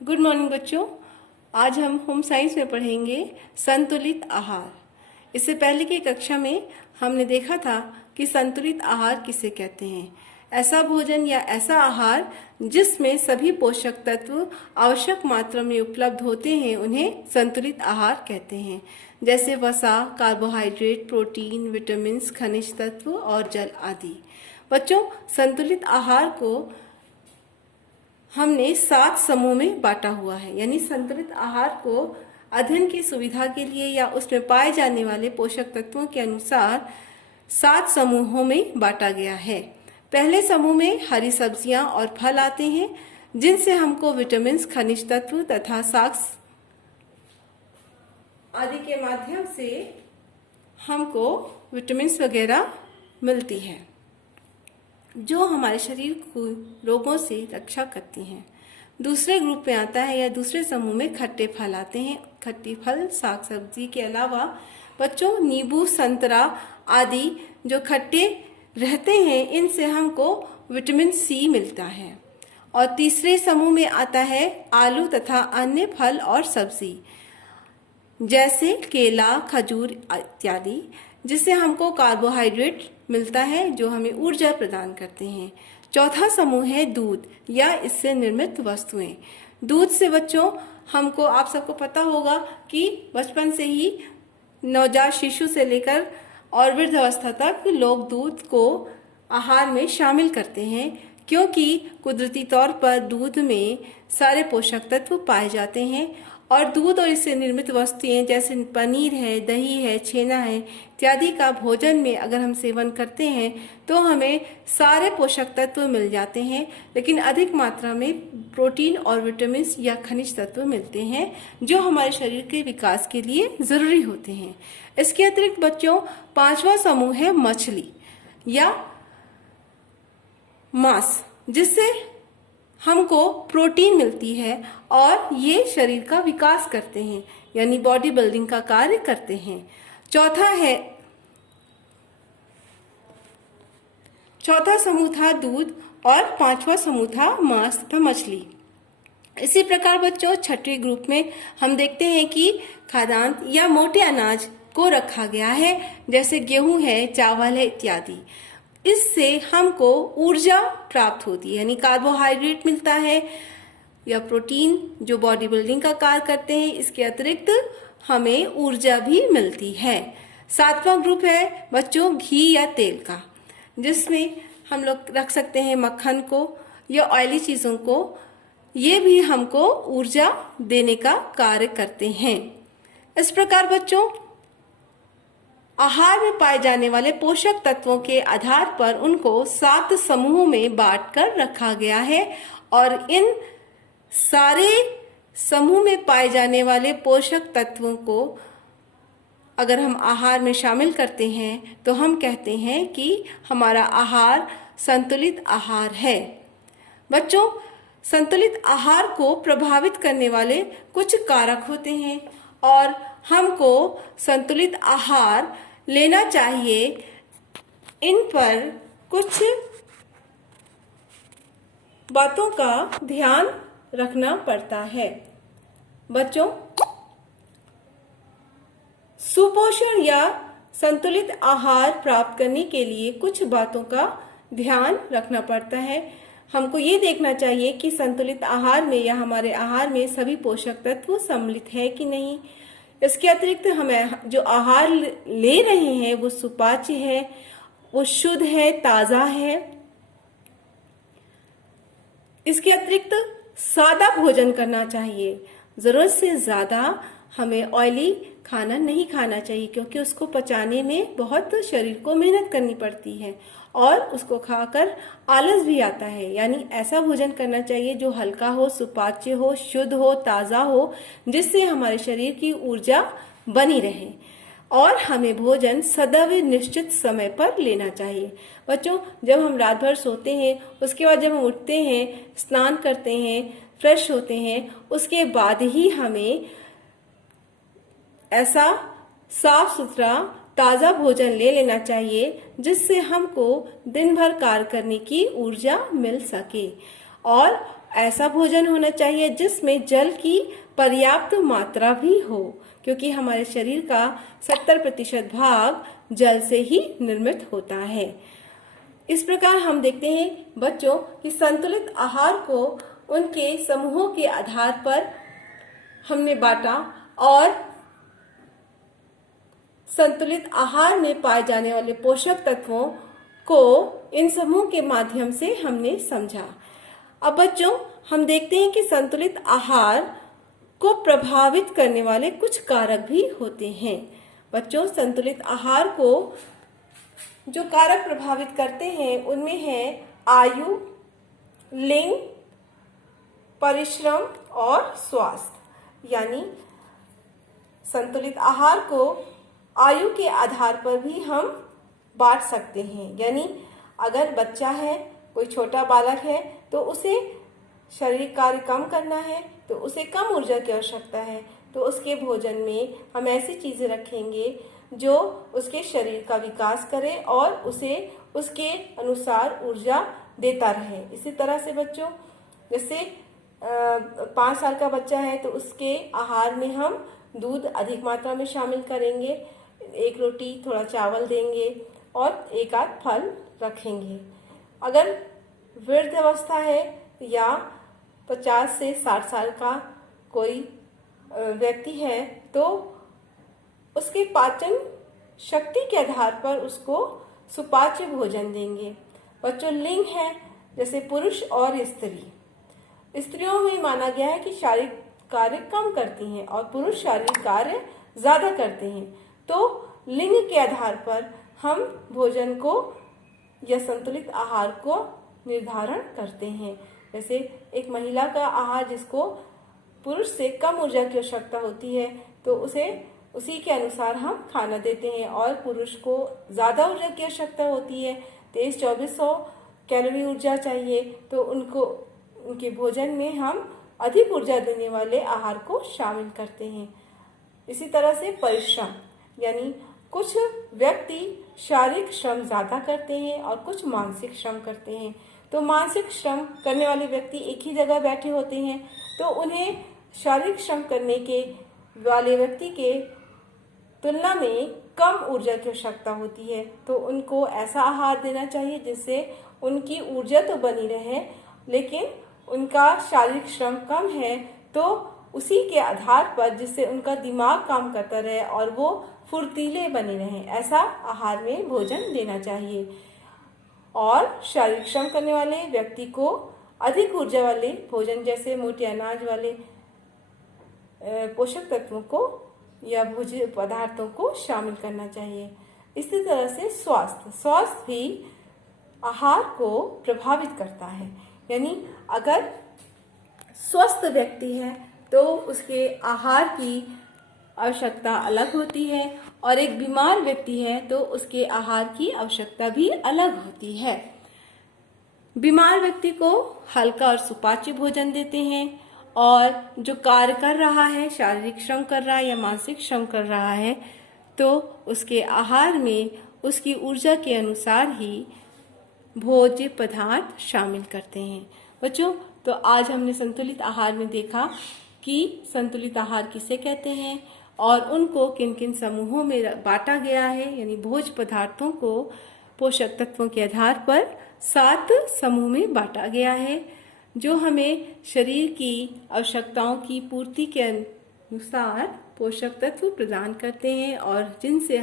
Good morning बच्चों। आज हम होम साइंस में पढ़ेंगे संतुलित आहार। इससे पहले की कक्षा में हमने देखा था कि संतुलित आहार किसे कहते हैं। ऐसा भोजन या ऐसा आहार जिसमें सभी पोषक तत्व आवश्यक मात्रा में उपलब्ध होते हैं उन्हें संतुलित आहार कहते हैं। जैसे वसा, कार्बोहाइड्रेट, प्रोटीन, विटामिन, खनिज तत्व और जल आदि। बच्चों, संतुलित आहार को हमने 7 समूह में बांटा हुआ है। यानी संतुलित आहार को अध्ययन की सुविधा के लिए या उसमें पाए जाने वाले पोषक तत्वों के अनुसार 7 समूहों में बांटा गया है। पहले समूह में हरी सब्जियां और फल आते हैं, जिनसे हमको विटामिन, खनिज तत्व तथा साग आदि के माध्यम से हमको विटामिन वगैरह मिलती है, जो हमारे शरीर को रोगों से रक्षा करती हैं। दूसरे ग्रुप में आता है या दूसरे समूह में खट्टे फल आते हैं। खट्टे फल साग सब्जी के अलावा बच्चों नींबू, संतरा आदि जो खट्टे रहते हैं, इनसे हमको विटामिन सी मिलता है। और तीसरे समूह में आता है आलू तथा अन्य फल और सब्जी जैसे केला, खजूर इत्यादि, जिससे हमको कार्बोहाइड्रेट मिलता है जो हमें ऊर्जा प्रदान करते हैं। चौथा समूह है दूध या इससे निर्मित वस्तुएं। दूध से बच्चों हमको, आप सबको पता होगा कि बचपन से ही नवजात शिशु से लेकर और वृद्धावस्था तक लोग दूध को आहार में शामिल करते हैं, क्योंकि कुदरती तौर पर दूध में सारे पोषक तत्व पाए जाते हैं। और दूध और इससे निर्मित वस्तुएं जैसे पनीर है, दही है, छेना है इत्यादि का भोजन में अगर हम सेवन करते हैं तो हमें सारे पोषक तत्व मिल जाते हैं, लेकिन अधिक मात्रा में प्रोटीन और विटामिन या खनिज तत्व मिलते हैं, जो हमारे शरीर के विकास के लिए जरूरी होते हैं। इसके अतिरिक्त बच्चों 5वां समूह है मछली या मांस, जिससे हमको प्रोटीन मिलती है और ये शरीर का विकास करते हैं, यानी बॉडी बिल्डिंग का कार्य करते हैं। चौथा समूह था दूध और 5वां समूह था मांस तथा मछली। इसी प्रकार बच्चों 6वें ग्रुप में हम देखते हैं कि खाद्यान्न या मोटे अनाज को रखा गया है, जैसे गेहूं है, चावल है इत्यादि। इससे हमको ऊर्जा प्राप्त होती है, यानी कार्बोहाइड्रेट मिलता है या प्रोटीन जो बॉडी बिल्डिंग का कार्य करते हैं। इसके अतिरिक्त हमें ऊर्जा भी मिलती है। 7वां ग्रुप है बच्चों घी या तेल का, जिसमें हम लोग रख सकते हैं मक्खन को या ऑयली चीजों को। ये भी हमको ऊर्जा देने का कार्य करते हैं। इस प्रकार बच्चों आहार में पाए जाने वाले पोषक तत्वों के आधार पर उनको 7 समूहों में बांटकर रखा गया है, और इन सारे समूह में पाए जाने वाले पोषक तत्वों को अगर हम आहार में शामिल करते हैं तो हम कहते हैं कि हमारा आहार संतुलित आहार है। बच्चों, संतुलित आहार को प्रभावित करने वाले कुछ कारक होते हैं और हमको संतुलित आहार लेना चाहिए। इन पर कुछ बातों का ध्यान रखना पड़ता है। बच्चों, सुपोषण या संतुलित आहार प्राप्त करने के लिए कुछ बातों का ध्यान रखना पड़ता है। हमको ये देखना चाहिए कि संतुलित आहार में या हमारे आहार में सभी पोषक तत्व सम्मिलित है कि नहीं। इसके अतिरिक्त हमें जो आहार ले रहे हैं वो सुपाच्य है, वो शुद्ध है, ताजा है। इसके अतिरिक्त सादा भोजन करना चाहिए। जरूरत से ज्यादा हमें ऑयली खाना नहीं खाना चाहिए, क्योंकि उसको पचाने में बहुत शरीर को मेहनत करनी पड़ती है और उसको खाकर आलस भी आता है। यानी ऐसा भोजन करना चाहिए जो हल्का हो, सुपाच्य हो, शुद्ध हो, ताजा हो, जिससे हमारे शरीर की ऊर्जा बनी रहे। और हमें भोजन सदैव निश्चित समय पर लेना चाहिए। बच्चों, जब हम रात भर सोते हैं, उसके बाद जब हम उठते हैं, स्नान करते हैं, फ्रेश होते हैं, उसके बाद ही हमें ऐसा साफ सुथरा ताजा भोजन ले लेना चाहिए, जिससे हमको दिन भर कार्य करने की ऊर्जा मिल सके। और ऐसा भोजन होना चाहिए जिसमें जल की पर्याप्त मात्रा भी हो, क्योंकि हमारे शरीर का 70% भाग जल से ही निर्मित होता है। इस प्रकार हम देखते हैं बच्चों कि संतुलित आहार को उनके समूहों के आधार पर हमने बांटा और संतुलित आहार में पाए जाने वाले पोषक तत्वों को इन समूह के माध्यम से हमने समझा। अब बच्चों हम देखते हैं कि संतुलित आहार को प्रभावित करने वाले कुछ कारक भी होते हैं। बच्चों संतुलित आहार को जो कारक प्रभावित करते हैं उनमें है आयु, लिंग, परिश्रम और स्वास्थ्य। यानी संतुलित आहार को आयु के आधार पर भी हम बांट सकते हैं। यानी अगर बच्चा है, कोई छोटा बालक है, तो उसे शारीरिक कार्य कम करना है, तो उसे कम ऊर्जा की आवश्यकता है, तो उसके भोजन में हम ऐसी चीजें रखेंगे जो उसके शरीर का विकास करे और उसे उसके अनुसार ऊर्जा देता रहे। इसी तरह से बच्चों जैसे 5 साल का बच्चा है तो उसके आहार में हम दूध अधिक मात्रा में शामिल करेंगे, 1 रोटी थोड़ा चावल देंगे और 1 आध फल रखेंगे। अगर वृद्ध अवस्था है या 50 से 60 साल का कोई व्यक्ति है तो उसके पाचन शक्ति के आधार पर उसको सुपाच्य भोजन देंगे। बच्चों लिंग है जैसे पुरुष और स्त्री। स्त्रियों में माना गया है कि शारीरिक कार्य कम करती हैं और पुरुष शारीरिक कार्य ज्यादा करते हैं, तो लिंग के आधार पर हम भोजन को या संतुलित आहार को निर्धारण करते हैं। जैसे एक महिला का आहार जिसको पुरुष से कम ऊर्जा की आवश्यकता होती है तो उसे उसी के अनुसार हम खाना देते हैं, और पुरुष को ज्यादा ऊर्जा की आवश्यकता होती है, 2300-2400 कैलोरी ऊर्जा चाहिए, तो उनके भोजन में हम अधिक ऊर्जा देने वाले आहार को शामिल करते हैं। इसी तरह से परिश्रम, यानी कुछ व्यक्ति शारीरिक श्रम ज्यादा करते हैं और कुछ मानसिक श्रम करते हैं। तो मानसिक श्रम करने वाले व्यक्ति एक ही जगह बैठे होते हैं, तो उन्हें शारीरिक श्रम करने के वाले व्यक्ति के तुलना में कम ऊर्जा की आवश्यकता होती है, तो उनको ऐसा आहार देना चाहिए जिससे उनकी ऊर्जा तो बनी रहे लेकिन उनका शारीरिक श्रम कम है, तो उसी के आधार पर जिससे उनका दिमाग काम करता रहे और वो फुर्तीले बने रहें, ऐसा आहार में भोजन देना चाहिए। और शारीरिक श्रम करने वाले व्यक्ति को अधिक ऊर्जा वाले भोजन जैसे मोटे अनाज वाले पोषक तत्वों को या भोज्य पदार्थों को शामिल करना चाहिए। इसी तरह से स्वास्थ्य भी आहार को प्रभावित करता है। यानी अगर स्वस्थ व्यक्ति है तो उसके आहार की आवश्यकता अलग होती है, और एक बीमार व्यक्ति है तो उसके आहार की आवश्यकता भी अलग होती है। बीमार व्यक्ति को हल्का और सुपाच्य भोजन देते हैं, और जो कार्य कर रहा है, शारीरिक श्रम कर रहा है या मानसिक श्रम कर रहा है, तो उसके आहार में उसकी ऊर्जा के अनुसार ही भोज्य पदार्थ शामिल करते हैं। बच्चों तो आज हमने संतुलित आहार में देखा कि संतुलित आहार किसे कहते हैं और उनको किन किन समूहों में बांटा गया है। यानी भोज्य पदार्थों को पोषक तत्वों के आधार पर 7 समूह में बांटा गया है, जो हमें शरीर की आवश्यकताओं की पूर्ति के अनुसार पोषक तत्व प्रदान करते हैं और जिनसे